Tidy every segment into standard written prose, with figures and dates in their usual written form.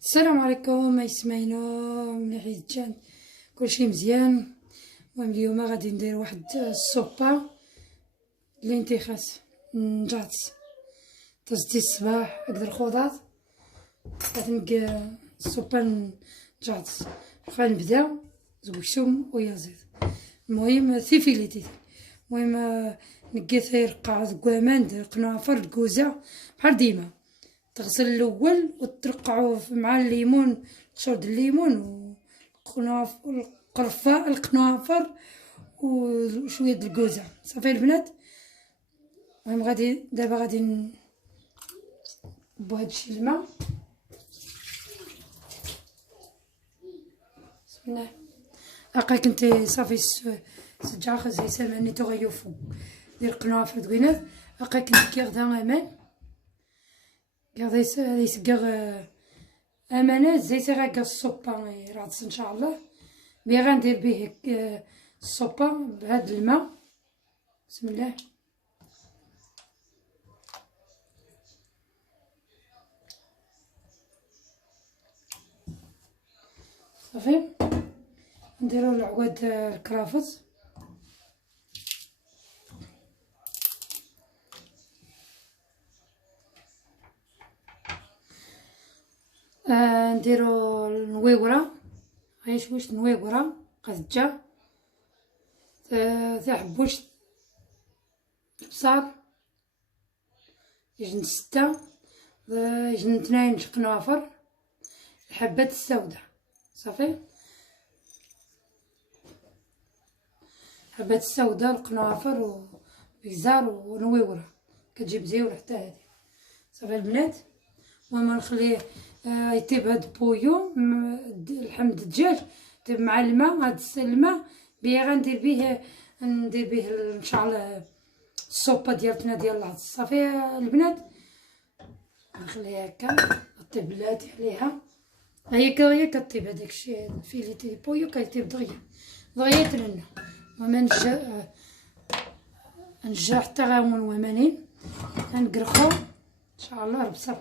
السلام عليكم، ما يسمعينا مليح يتجان كلشي مزيان. المهم اليوم غادي ندير واحد السوبا لينتيخاس نجاطس تصدي الصباح هكذا الخضار. غادي نقى السوبا نجاطس غنبدا زوجتهم ويا زيت. المهم سيفيليتي المهم نقيت يرقع زكوامان ندير قنافر الكوزه بحال ديما. تغسل الاول وترقعوه مع الليمون، قشور د الليمون القنافر وشويه د الكوزه صافي البنات. المهم غادي دابا غادي نصبو هادشي الماء. بسم الله. هاكا كنتي صافي سجاخ زي سامعني تغيفو ديال القنافر دوينات. هاكا كنت كيغدا امان هذا يسقى امانات زي غاكا السوبا راس ان شاء الله. مي غندير به السوبا بهاد الماء. بسم الله. صافي نديرو العواد الكرافس نديرو النويورة عايش واش النويورة قزجة تاع حبوش البصل يجن 6 يجن 2 قنافر الحبات السوداء صافي. الحبات السوداء القنافر وبيزار ونويورة كتجي مزيونة حتى هادي صافي البنات. المهم نخليه يطيب هاد بويو لحم الدجاج يطيب مع الماء. هاد الماء بيه غندير به ان شاء الله السوبا ديالتنا ديال العدس صافي البنات. نخليها هكا طيب بلاتي عليها هي كطيب هداك الشيء فيليتي بويو كيطيب دغيا يترنى. وما نجا حتى غاون ومانين غنقرخو ان شاء الله البصل.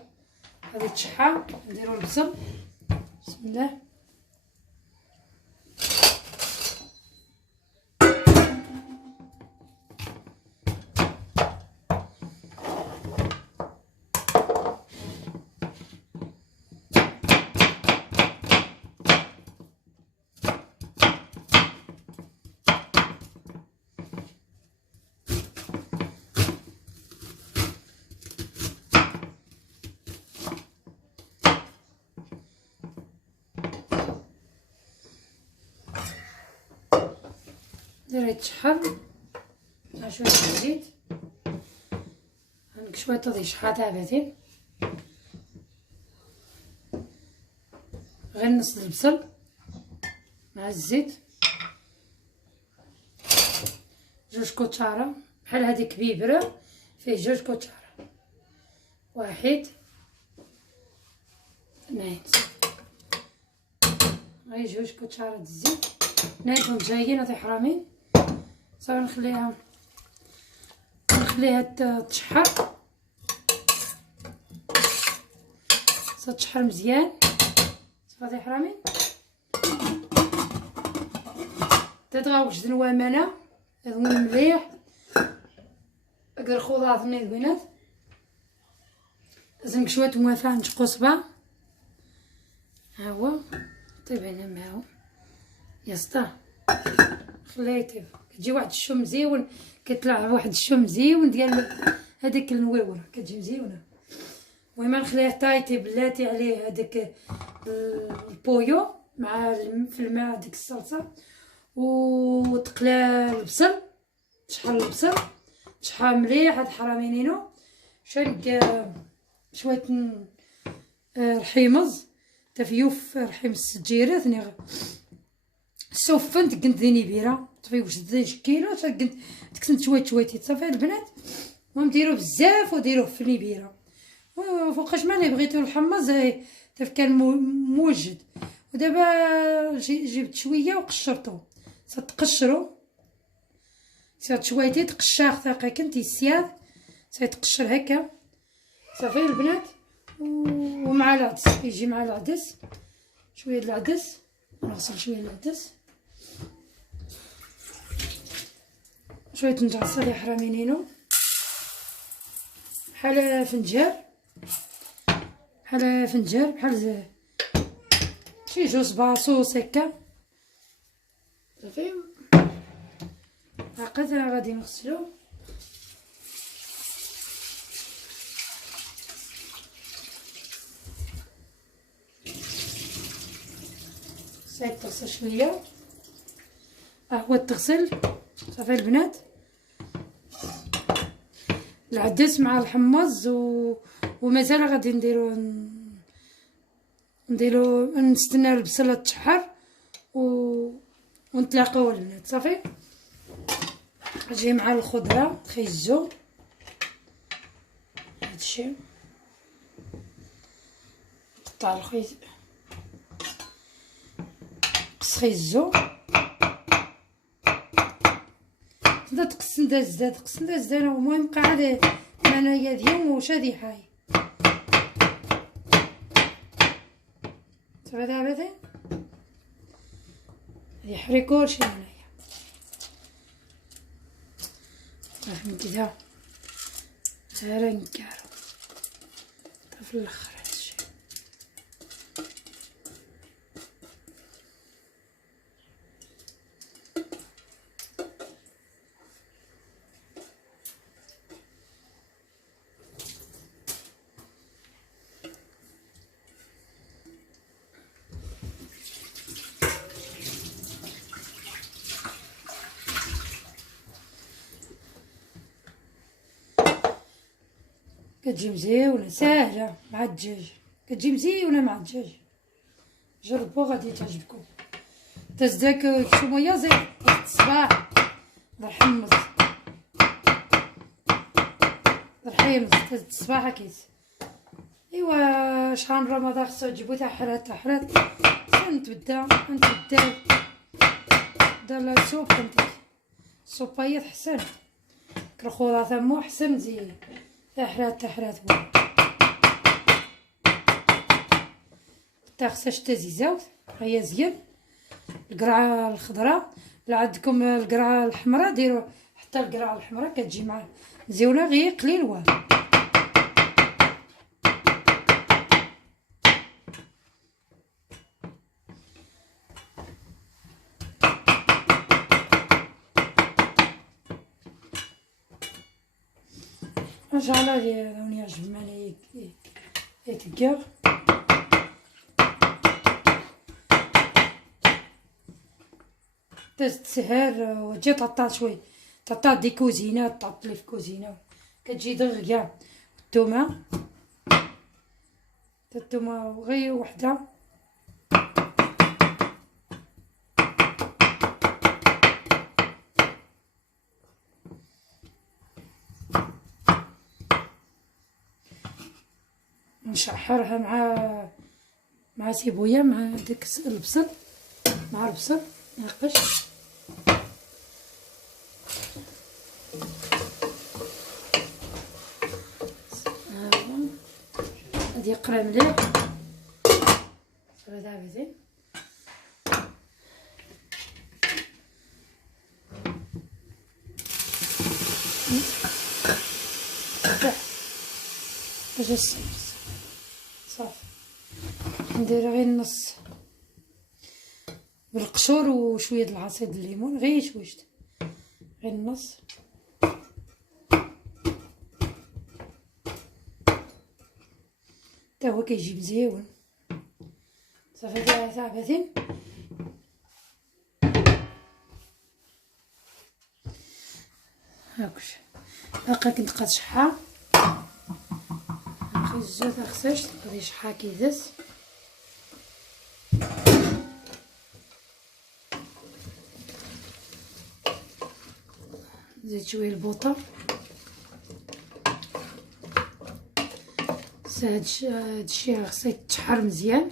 هذه تشحى نديرو البصل. بسم الله. ديري تشحر مع شويه الزيت. عندك شويه طادي شحال تاع باتين غير نص البصل مع الزيت. 2 كوتشاره بحال هادي كبيبره فيه 2 كوتشاره 1 2 غير 2 كوتشاره د الزيت نايفهم جايين هادي حرامين صافي. نخليها تشحر تشحر مزيان صافي حرامين. تتغاوش د الوامنه هادو مليح هكا الخضار زوينات. لازمك شويه موافع نشقو صباع ها هو طيب هنا معاهم يا سطا. خليه يطيب كتجي واحد الشم مزيون كيطلع واحد الشم مزيون ديال هذيك النويوره كتجي مزيونه. المهم نخليه حتى يطيب بلاتي عليه هذاك البويو مع في الماء ديك الصلصه وتقلى البصل تشحر البصل تشحر مليح هاد حرامينينو شنق شويه الحمص تفيوف رحيم السجيره ثاني سوفنت كنت ذيني بيره طفي واش 2 كيلو كنت تكسنت شويتي صافي البنات. المهم ديروه بزاف وديروه في النبيره وفوقاش ما بغيتو الحمص كان موجد. ودابا جبت شويه وقشرته تقشروا صات شويتي تقشاخ ثقه كنتي السياد تقشر هكا صافي البنات. ومع العدس يجي مع العدس شويه العدس، نغسل شويه العدس، شويه نجعصر يا حرامينينو، بحال فنجان، بحال فنجان، بحال شي جوج باصوص هكا صافي. هكذا غادي نغسلو. صايب تغسل شويه، ها هو تغسل صافي البنات. العدس مع الحمص ومازال غادي نديرو نستنى البصله تشحر ونتلاقاو البنات صافي. نجي مع الخضره خيزو هادشي، نقطع الخيز خيزو، تقدر تقص ندير الزيت، تقص ندير الزيت، المهم قاعد انايا ديال واش هادي حاي صافي. دابا هادي يحري كلشي هنايا صافي من كدا ساهله نكارو حتى في الاخر هادشي. كتجي مزيونه ساهله مع الدجاج، كتجي مزيونه مع الدجاج، جربوا غادي تعجبكم. تزداك شويه زيت الصباح الحمص الحمص الصباح كيس. ايوا شحال رمضان خصو تجيبو تا حرات نتبدا دار السوب فهمتي، السوبايات حسن كالخضره ثمو حسن مزيان تا حرات هو تا خصهاش تا زيزاوت هي زين. القرعه الخضراء لا عندكم القرعه الحمراء ديروا، حتى القرعه الحمراء كتجي مع مزيونه غير قليل والو. ان شاء الله راني يعجب معنا يتقاغ. تسهر وتجي طاطا شوي طاطا دي كوزينه، طاطلي في كوزينه كتجي دغيا. الثومه غير وحده نشحرها مع سيبويه مع داك البصل، مع البصل ناقش غادي يقرا مليح صافي. دابا زين باش الصيص صافي. ندير غير النص بالقشور وشويه د العصير د الليمون، غير شويه غير النص تا هو كيجي مزيون صافي. دابا زين هاكش باقا كنت قاد شحال الزيت مخصهاش غادي شحال كيدس. زيد شويه البوطه، هادشي خصو يتشحر مزيان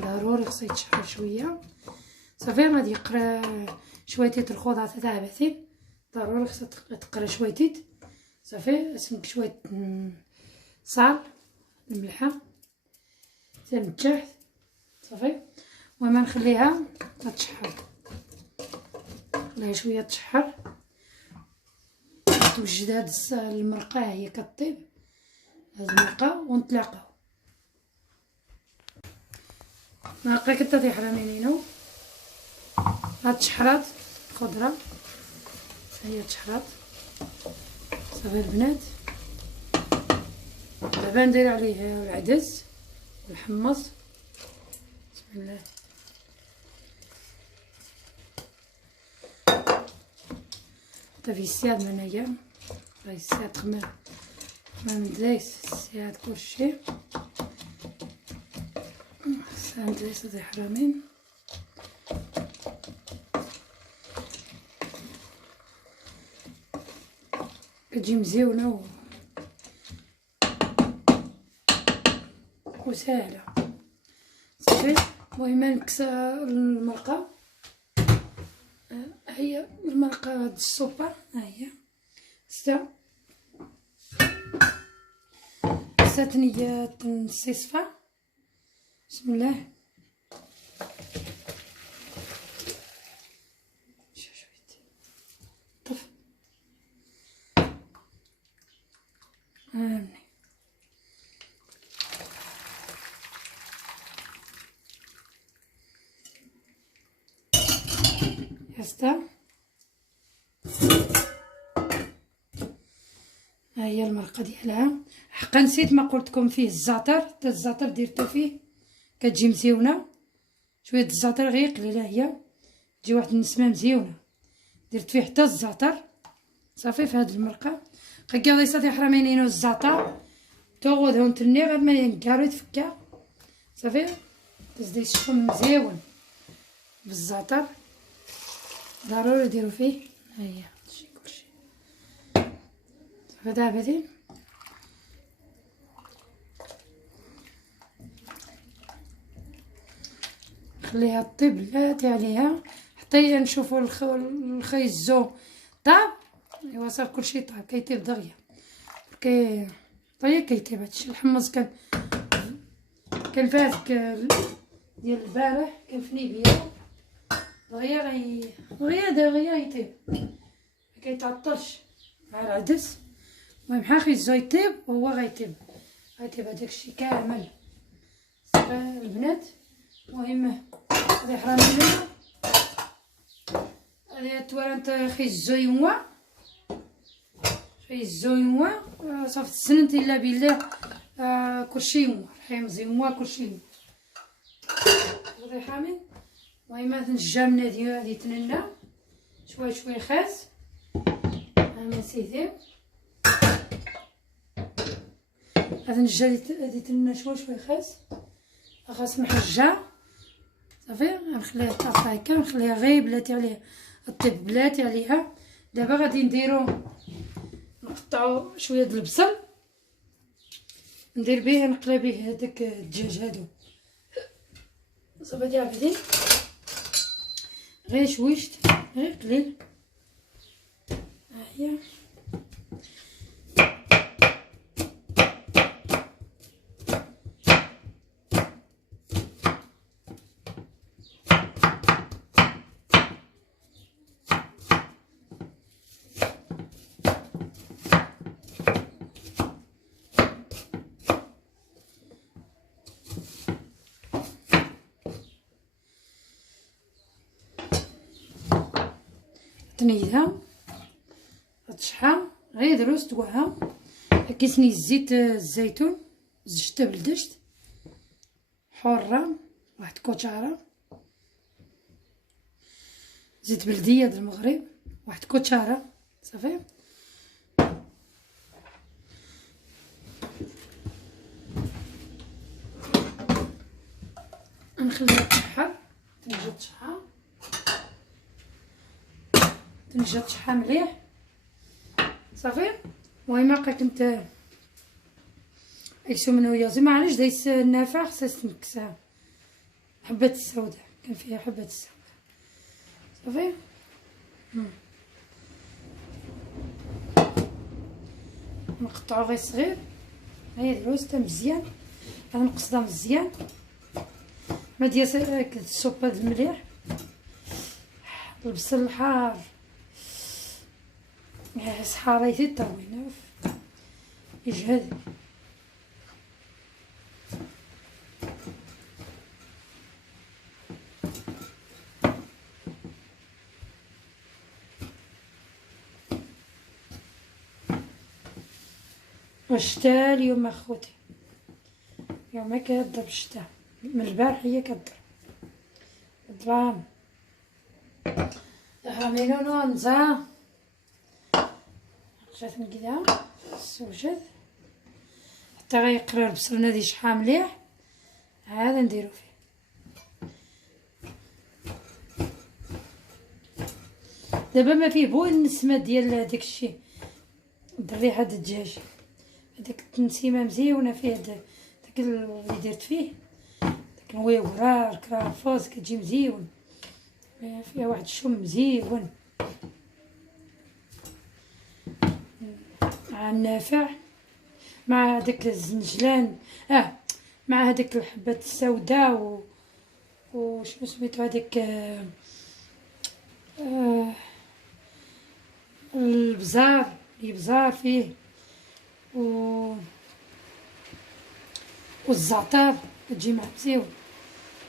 ضروري، خصو يتشحر شويه صافي. غادي يقرا شويتيت الخضره تاع باثين ضروري خصها تقرا شويتيت صافي. اسمك شويه صال الملحه حتى من التحت صافي. المهم نخليها تشحر، نخليها شويه تشحر، توجد هاد المرقه هي كطيب، هاد المرقه ونتلاقاو. المرقه كتطيح راه منينو، هاد تشحرات الخضره هي تشحرات صافي البنات. دابا ندير عليه العدس والحمص. بسم الله. في السياد من هنايا راهي السياد خمام مدايس السياد كلشي مدايس هادي حرامين. كتجي مزيونه وسهله صافي. المهم نكسى المرقه، هي المرقه هاد السوبه ها هي ستنية تنصيصفى. بسم الله. طف هاني يستا. ها هي المرقه ديالها. حقا نسيت ما قلتلكم فيه الزعتر، حتى الزعتر درتو فيه كتجي مزيونه. شويه الزعتر غير قليله هي تجي واحد النسمه مزيونه. درت فيه حتى الزعتر صافي في هاد المرقه. قاعده يصافي حرامينينو الزعتر تاخذ هون تني غير ما ينكارو يتفكا صافي. تزيد الشحم مزيون بالزعتر ضروري ديرو فيه. ها هي هادشي كلشي صافي. دابا هادي خليها طيب بلاتي عليها حتى نشوفوا الخيزو طاب. ايوا صافي كلشي طاب كيطيب دغيا طيب كيطيب. هادشي الحمص كان فاتك ديال البارح كنفني بيا دغيا يطيب مكيتعطلش مع العدس. المهم حا خيزو يطيب وهو غيطيب هداكشي كامل صافي البنات. المهم هادي حرامينه هادي توالنت خيزو صافي تسننت الا بالله كلشي يموى الحمص يموى كلشي يموى غادي حامي. المهم تنجا من هادي تننى شويه خاص ها سيدي. هاد نجا هادي تننى شويه خاص محجه صافي. غنخليها طافا هكا نخليها غير بلاتي عليها الطيب بلاتي عليها. دابا غادي نقطعو شويه د البصل ندير به نقلي به هذاك الدجاج هادو صافي. دابا بدي غير شويشت غير قليل. ها هي تنيدها تشحر غير دروس توها كيسني الزيت الزيتون زجته بلدشت حره واحد كوتشاره زيت بلديه د المغرب واحد كوتشاره صافي. نخليها تشحر تنجا تشحر مليح صافي. المهم هكا كنت ايسو منو يازي ما عرفتش دايس النافع خصها تنكسها حبه السوداء كان فيها حبه السوداء صافي. نقطعو غير صغير هاي دروس مزيان غنقصدها مزيان ما ديال السوبه المليح. البصل الحار حاريتي طوينه يجهد. الشتا اليوم اخوتي اليوم كيضرب الشتا، من البارح هي كضرب الظلام. حاملونو نزا جات من كدا السوجد حتى غيقرا البصل نادي شحال مليح عاد نديرو فيه. دابا ما فيه بو النسمه ديال داكشي الريحه د الدجاج، هذاك التنسيمه مزيونه فيه داك اللي درت فيه داك الويورار كرافوز كتجي مزيون فيها واحد الشم مزيون مع النافع مع داك الزنجلان مع هذيك الحبات السوداء وشنو سميتو هذاك البزار فيه والزعتر كتجي مع مزيون.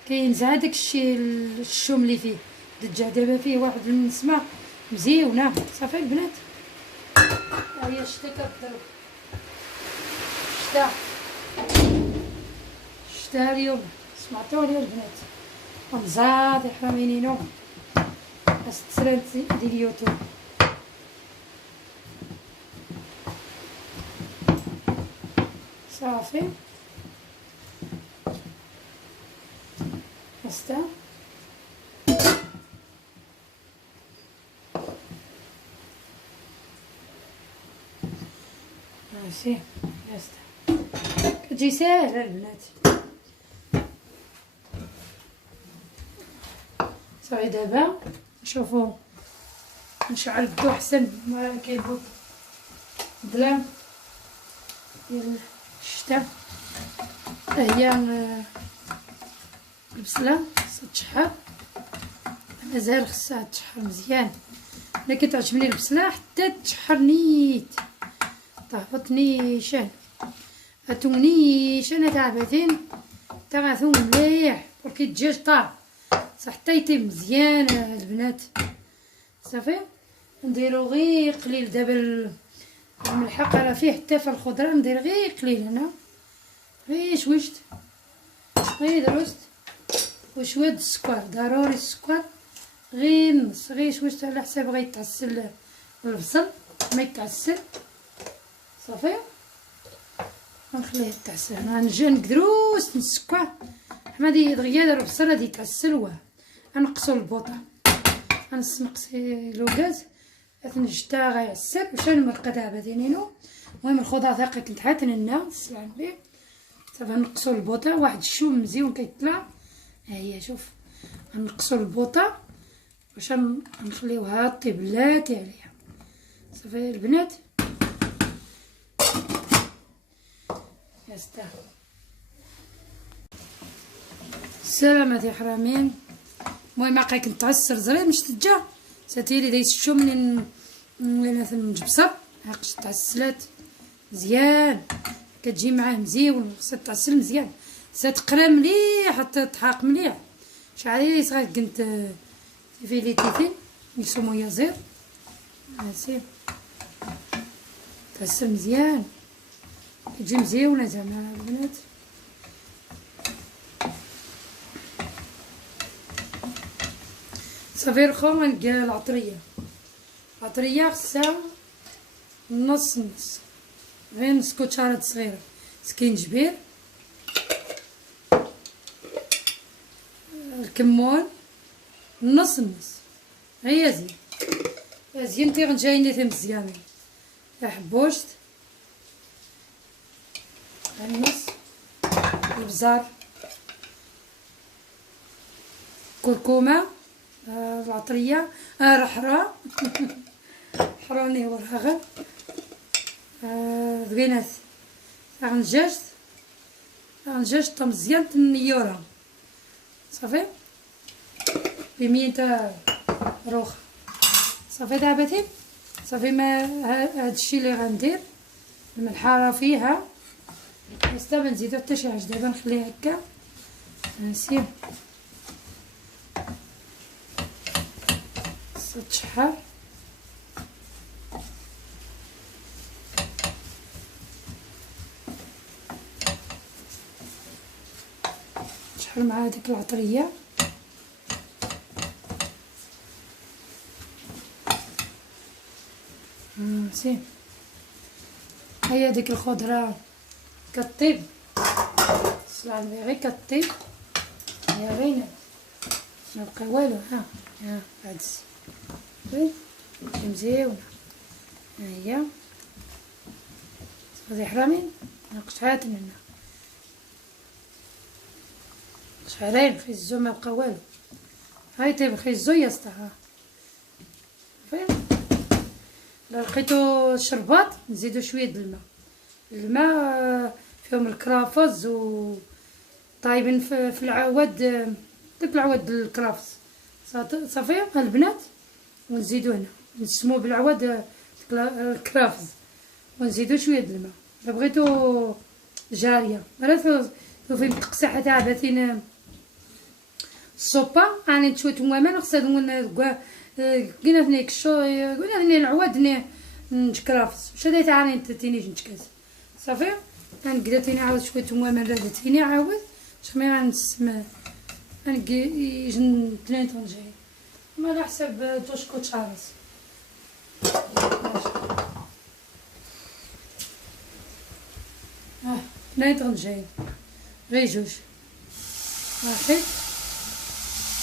كينزع داك الشوم اللي فيه الدجاج. دابا فيه واحد النسمه مزيونه. صافي البنات ها هي الشتا كضرب الشتا اليوم سمعتوني البنات ونزاد يحرمينينو الترند ديال اليوتيوب. صافي بستا ماشي بستا كتجي ساهله البنات. صافي دابا شوفوا نشعل الضو حسن ما كيبوط الظلام ديال الشتا. هي البصله خصها تشحر مازال خصها تشحر مزيان. انا كتعجبني البصله حتى تشحر نيت تهبط نيشان اتو نيشان تعبتين تا غاثوم مليح بركي الدجاج طاب صح حتى يطيب مزيان البنات. صافي نديرو غير قليل. دابا الملحق راه فيه حتى في الخضره ندير غير قليل هنا غير شويشت غير درست وشويه السكر ضروري السكر غير نص غير شويشت على حساب غيتعسل البصل ما يتعسل. صافي غنخليه يتعسل غنجي نقدروس السكر حمادي دغيا دار البصل غادي يتعسل غنقصو البوطه غنسنقسي لوغاز الشتا غيعسل واش نمرقه دابا دينينو. المهم الخضره ثاقه كنت حاتننا السلام عليكم. صافي نقصو البوطه واحد الشوم مزيون كيطلع. ها هي شوف غنقصو البوطه واش نخليوها طيب بلاتي عليها. صافي البنات يستا سلامات يا حرامين. المهم هاكا كنت تعسر زرير مش تجا ساتيري دايس الشوم من نجبصر هاكش تعسلات مزيان كتجي معاه مزيون خصها تعسل مزيان تقرا مليح حتى تحاق مليح. شعري صغير كنت فيليتيتي يسمو يزير هاسي تعسل مزيان كتجي مزيونه زعما البنات. صافي رخو غندير العطريه خصها نص غير نص كوتشارات صغيره سكينجبير الكمون نص هي زين تي غنجايني تي مزيانين حبوشت النص البزار كركومه العطريه رحره حروني وراها غير بغينات غنجاجت دجاج مزيان تنيورها صافي بمية تاع روخ صافي دابتي صافي. ما هادشي اللي غندير الملحه فيها بس دابا نزيدو حتى شي حاجه. دابا نخليها هكا ماشي تشحر تشحر مع هذيك العطريه. ماشي هيا ديك الخضره كطيب صلع غير كطيب هي باينه ما بقى والو. ها هاد وي مزيونه هي صافي حرامين نقشعات منها شعرين خيزو ما بقى والو. هاي طيب خيزو يا ستا. ها فين لا لقيتو الشربات نزيدو شويه د الماء فيهم الكرافز و طايبين في العواد داك العواد الكرافز صافي البنات ونزيدو هنا نسموه بالعواد الكرافز ونزيدو شويه د الماء. الا بغيتو جاريه راه فين تقسح تاع باتين الصوبا راني شويه تومه خصها قلنا ثني كشو قلنا ثني العواد نتكرافس واش هذا تاع تيني نتكاس صافي. غنقدا تيني عاود شويه تومه راه تيني عاود شمي غنسمع يجن 3 طنجين ما على حساب دوشكو تشارس. اثنين طنجين غير جوج واحد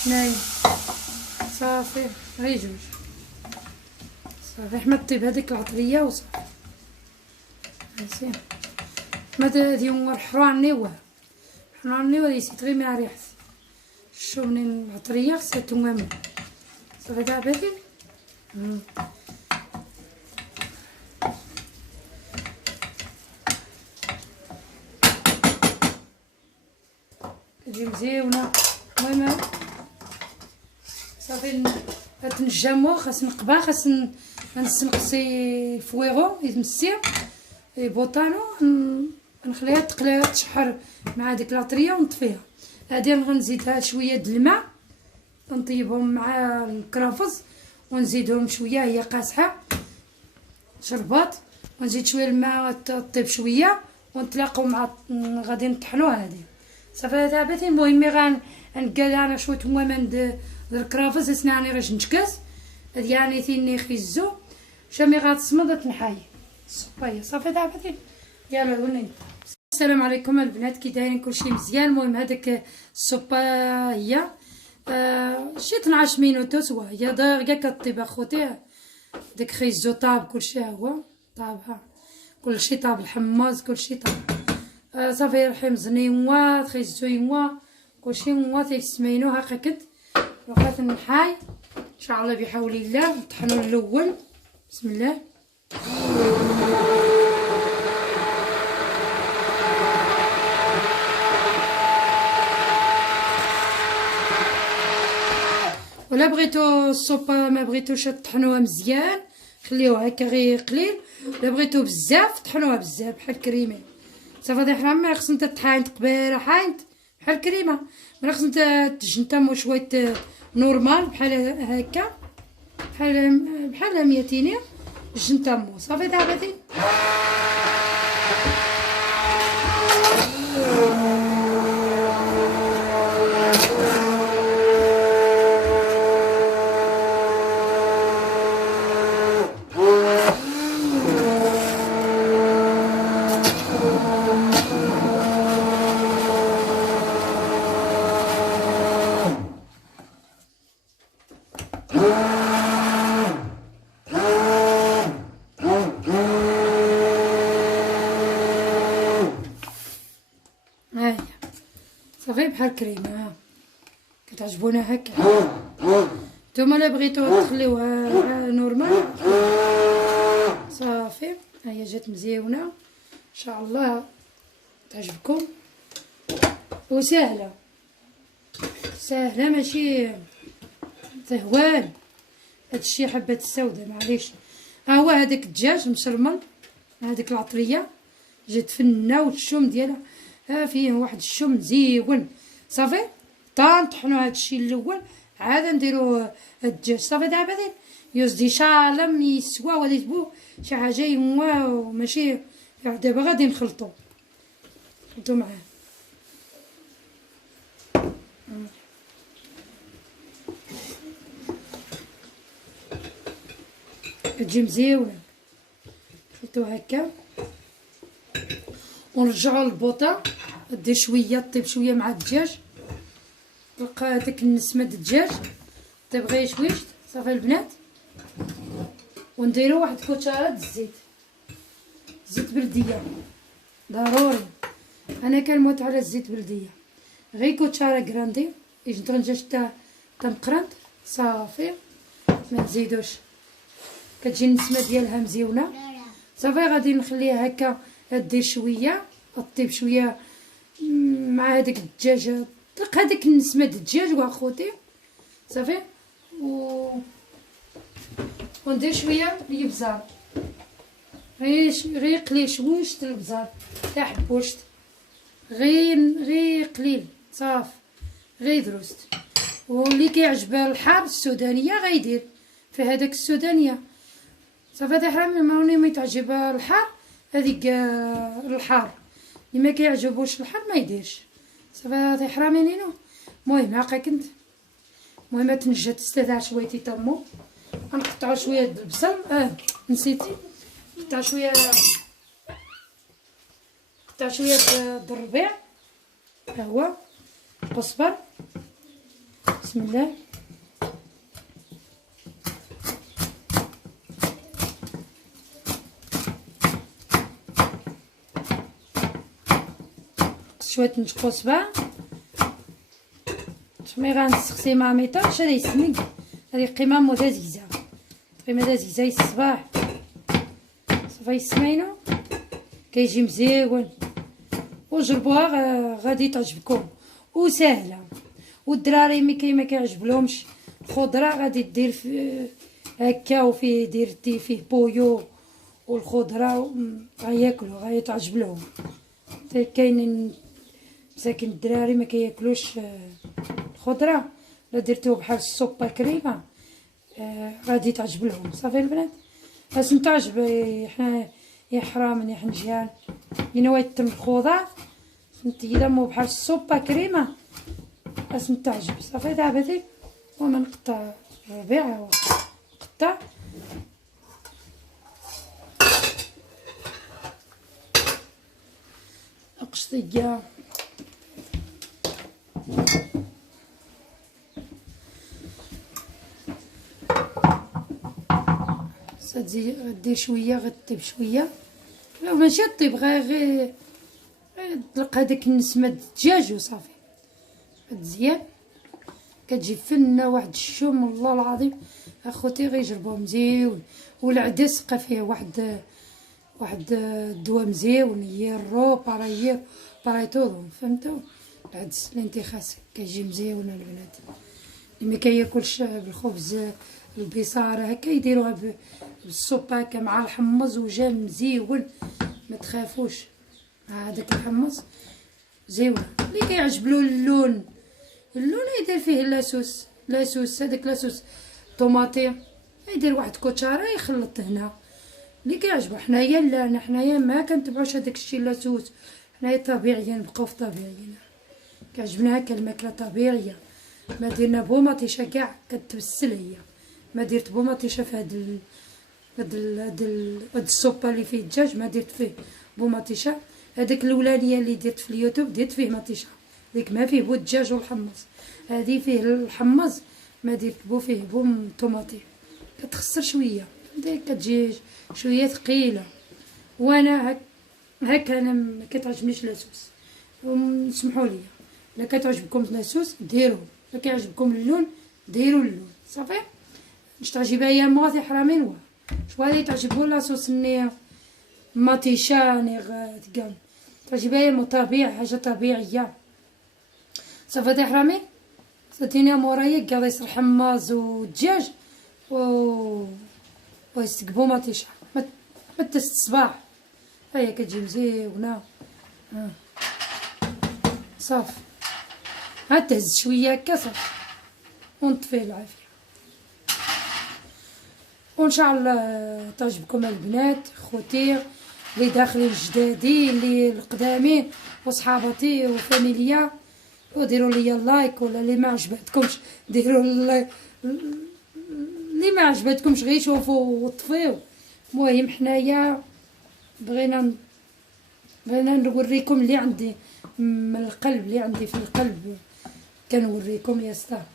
اثنين صافي غير جوج صافي. حمد طيب هذيك العطريه وصافي ماشي ماذا هذه هو حراني يسيت غير مع ريحه شو منين العطريه خصها تمام صافي دابا كتجي مزيونه. المهم صافي تنجمو خاص نقبا خاص نسنقسي فويغو يتمسي بوطانو نخليها تقلى تشحر مع ديك لاطريه ونطفيها. هادي غنزيدها شويه د الماء نطيبهم مع الكرافز ونزيدهم شويه هي قاصحه شربات ونزيد شويه الماء طيب شويه ونتلاقاو مع غادي نطحنوها هادي صافي دابا. المهم غنقال انا شويه تومه د الكرافز اسناني راش نتكاس يعني ثيني خيزو شامي غتصمد تنحاي الصبايه صافي دابا. يلا وني السلام عليكم البنات كي دايرين كلشي مزيان. المهم هذاك الصوبه هي شي 12 مينوت سوا هي دغيا كطيب اخوتي. داك خيزو طاب كلشي هو طاب كلشي طاب الحماز كلشي طاب صافي رحيم زنيوه خيزو كلشي هو تيسمينو هكاك وقت نحاي ان شاء الله بحول الله. نطحنو الاول بسم الله ولا بغيتو الصوبه ما بغيتوش تطحنوها مزيان خليوها هكا غير قليل. ولا بغيتو بزاف طحنوها بزاف بحال الكريمه صافي. هذا حرام ما خصنا تطحن تقبيره حايد بحال الكريمه ما خصنا تجنتمو شويه نورمال بحال هكا بحال 200 جنتمو صافي دابا. صافي بحال الكريمه كتعجبونا هكا. نتوما لا بغيتو تخليوها نورمال صافي. هي جات مزيونه ان شاء الله تعجبكم. وسهله سهله ماشي تهوان. هادشي حبات السوداء معليش. ها هو هذاك الدجاج مشرمل، هذيك العطريه جات فنه والشوم ديالها فيه واحد الشوم زيون. صافي طنطحنوا هادشي الاول، عاد نديرو الدجاج. صافي دابا يوزدي شالم يسوا ولا تبو شي حاجه يموا ماشي. دابا غادي نخلطو معاه. كتجي مزيونه. نخلطو هكا ونرجعو للبوطه. دير شويه طيب شويه مع الدجاج، تلقى داك النسمه د الدجاج طيب غير شويش. صافي البنات، ونديرو واحد كوتشاره د الزيت، زيت بلديه ضروري. انا كنموت على الزيت بلديه، غير كوتشاره كراندي يجي طنجاج تا مقرنط. صافي ما نزيدوش، كتجي النسمه ديالها مزيونه. صافي غادي نخليها هكا دير شويه طيب شويه مع هذاك الدجاج، طلق هذيك النسمه د الدجاج واخوتي. صافي وندير شويه الابزار، غير قليل شويش الابزار تاع حبوشت، غير قليل صافي، غير دروست. واللي كيعجبها الحار السودانيه غيدير في هذاك السودانيه. صافي هذا حرام ماوني ما تعجبها الحار هذيك الحار، اللي ما كيعجبوش الحار ما يديرش. صافي هذا حرامي نينو. المهم هاكا كنت المهم تنجات تستدع شويتي طمو. غنقطعو شويه د البصل. نسيتي قطع شويه د الربيع. ها هو قزبر. بسم الله. شويه قزبر مي غنسقسي مع ميطاش. هذا يسمي هذه قيمه لذيذه، قيمه لذيذه الصباح. صافي سمينو كيجي مزيون، وجربوها غادي تعجبكم وسهله. والدراري ملي ما كيعجبلهمش الخضره غادي دير هكا وفيه ديرتي فيه بويو والخضره غياكلوا غيتعجب لهم. كاينين مساكن الدراري ما كياكلوش الخضره، لا درتوه بحال السوبه كريمه غادي تعجب لهم. صافي البنات باش نتعجب حنا يا حرام يا حنجيان ينويت الخضار فهمتي الا مو بحال السوبه كريمه باش نتعجب. صافي دابا ديك وما نقطع الربيع نقطع قشطيه. غدير شويه غطيب شويه، لا ماشي طيب غير طلق هذاك النسمه د الدجاج وصافي. مزيان كتجي فنه واحد الشوم والله العظيم اخوتي غيجربوه مزيون. والعدس بقى فيه واحد الدواء مزيون ييرو بارايتو فهمتوا. العدس الانتخاس كيجي مزيون البنات. اللي ما كياكلش بالخبز البصاره هكا يديروها بالسوبه هكا مع الحمص وجا مزيون. ما تخافوش هذاك الحمص زيون. اللي كيعجبلو اللون يدير فيه لاسوس هذاك لاسوس طوماطي يدير واحد كوتشاره يخلط هنا اللي كيعجبو. حنايا لا، حنايا ما كنتبعوش هذاك الشيء لاسوس، حنايا طبيعيين نبقاو في طبيعيين. كيعجبنا هكا الماكله طبيعيه. ما درنا بوماطيشه كاع كتبسل هي، ما درت بوماطيشه في هاد السوبه اللي فيه الدجاج ما درت فيه بوماطيشه. هذاك الاولانيه اللي درت في اليوتيوب درت فيه مطيشه، ديك ما فيه بو الدجاج والحمص. هذه فيه الحمص ما درت بو فيه بوم طوماطي كتخسر شويه ديك كتجي شويه ثقيله. وانا هكا انا ما كتعجبنيش لاسوس. سمحوا لي لا كتعجبكم لاسوس ديروه، لا كيعجبكم اللون ديروا اللون. صافي باش تعجبها يا مواتي حرامين شوالي تعجبو لاصوص ني مطيشه ني تعجبها يا طبيعي حاجه طبيعيه. صافي هادي حرامي صاتيني مورايا قاعد يصرح حماز ودجاج ويستقبو مطيشه ما تست الصباح. هيا كتجي مزيونه صافي عاد تهز شويه هكا صافي ونطفيه العافيه. وان شاء الله تعجبكم البنات خوتي اللي داخلين جدادي اللي القدامين وصحاباتي وفاميليا، وديروا لي لايك، ولا اللي ما عجبتكمش ديروا اللي ما عجبتكمش غير شوفوا وطفيو. المهم حنايا بغينا نوريكم اللي عندي من القلب، اللي عندي في القلب كنوريكم يا ستا.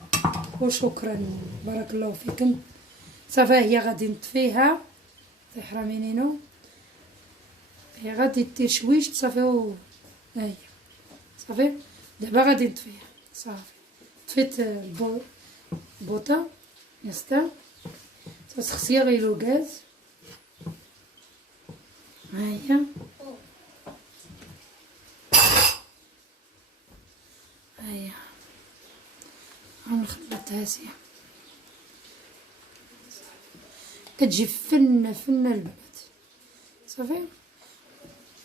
وشكرا بارك الله فيكم. صافي هي غادي نطفيها تحرمينينو، هي غادي دير شويش صافي هاهي صافي دابا غادي نطفيها. صافي طفيت البوطه يا ستا. تسخسيها غير الغاز. هاهي هاهي غنخلط هاسيه كتجي فنه البنات. صافي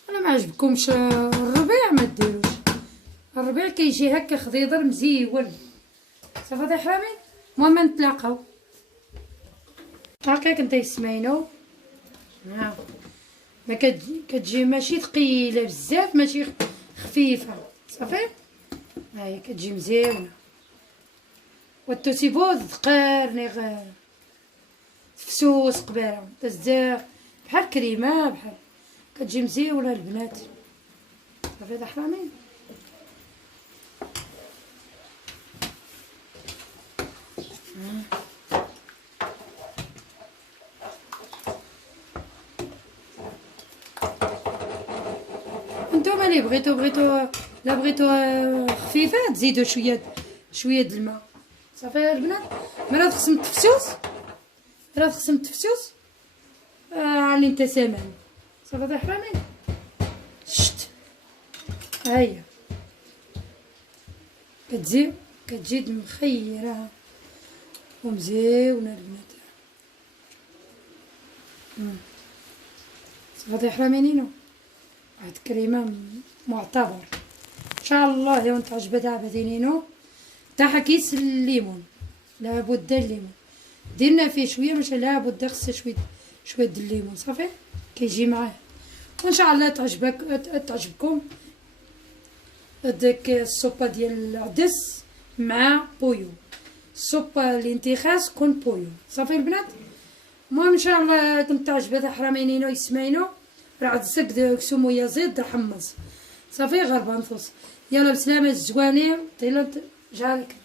انا ما عجبكمش الربيع ما ديروش، الربيع كيجي هكا خضيضر مزيون. صافي هذا حرامي. المهم نتلاقاو هكاك نتا يسمعينو. ما كتجي ماشي ثقيله بزاف ماشي خفيفه. صافي هاهي كتجي مزيونه. والتوتيبو ذقار نيغ فسوس قبيره تزاف بحال كريمه بحال كتجي مزيونه البنات. صافي هذا حرامي. نتوما اللي بغيتو لا بغيتو خفيفه تزيدوا شويه د الماء. صافي البنات مرات خصم التفسوس علي نتا سامان. صافي هذا حرامي شت. هيا كتجي مخيره ومزيونه البنات. صافي هذا حرامينينو واحد كريمه معتبر ان شاء الله. يوم تعجبتها بدينينو تاع كيس الليمون لابد الليمون درنا فيه شويه مش لابد خص شويه د الليمون. صافي كيجي معاه. وان شاء الله تعجبكم ديك السوبه ديال العدس مع بويو. السوبه الانتخاس كون بويو. صافي البنات. المهم ان شاء الله كنت تعجبتها حرامينينو يسمعينو راه عدسك سمو يزيد حمص. صافي غربه نفوس. يلا بسلامه الزواني طيلت جارك.